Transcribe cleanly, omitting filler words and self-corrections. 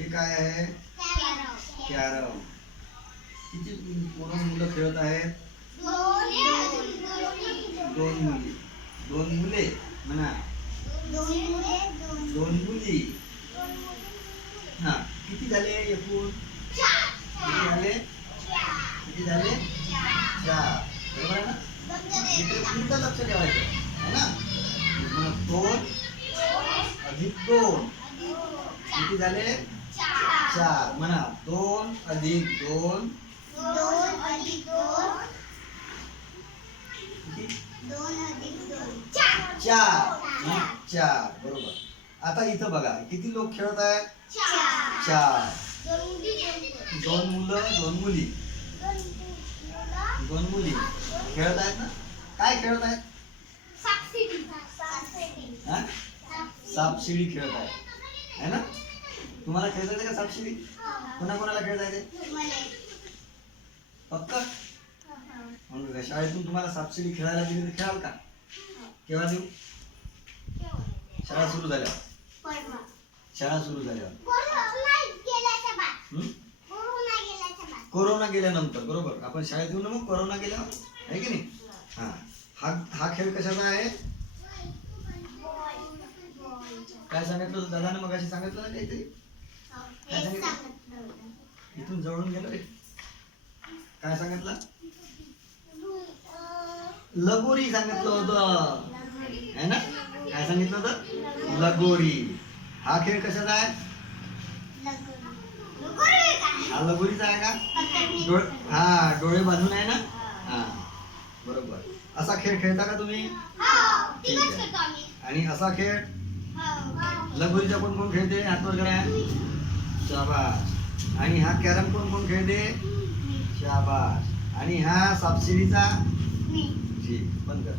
हे काय आहे? कॅरम. किती मुलं खेळत आहेत? दोन मुली. दोन मुले म्हणा. दोन मुली. हा, किती झाले एकूण? किती झाले? किती झाले? 4. बरोबर आहे ना? इथे तुमचं लक्ष ठेवायचं आहे ना. मग 2 अधिक 2 किती झाले? 4. म्हणा 2 अधिक 2 4. बरोबर. आता इथं बघा किती लोक खेळत आहेत? 4. 2 मुलं 2 मुली. 2 मुली खेळत आहेत ना. काय खेळत आहेत? सापशिडी खेळत आहेत है ना. तुम्हाला खेळता येते का सापशिडी? कोणाकोणाला खेळता येते? फक्त मग शाळेतून तुम्हाला सापशिडी खेळायला दिली तर खेळाल का? केव्हा देऊ? शाळा सुरू झाल्यावर. शाळा सुरू झाल्यावर. कोरोना गेल्यानंतर. बरोबर. आपण शाळेत येऊ ना मग कोरोना गेल्यावर आहे की नाही. हा खेळ कशाचा आहे? काय सांगितलं दादाने मगाशी? सांगितलं ना काहीतरी. काय सांगितलं? इथून जवळून गेलो रे. काय सांगितलं? लगोरी सांगितलं होतं है ना. काय सांगितलं होतं? लगोरी. हा खेळ कशाचा आहे? हा लगोरीचा आहे का? हा, डोळे बांधून आहे ना. हा, बरोबर. असा खेळ खेळता का तुम्ही? ठीक आहे. आणि असा खेळ लगोरीचा कोण कोण खेळते? हातवर करा. शाबास. आणि हा कॅरम कोण कोण खेळते? शाबास. आणि हा सापशिडीचा? ठीक. बंद कर.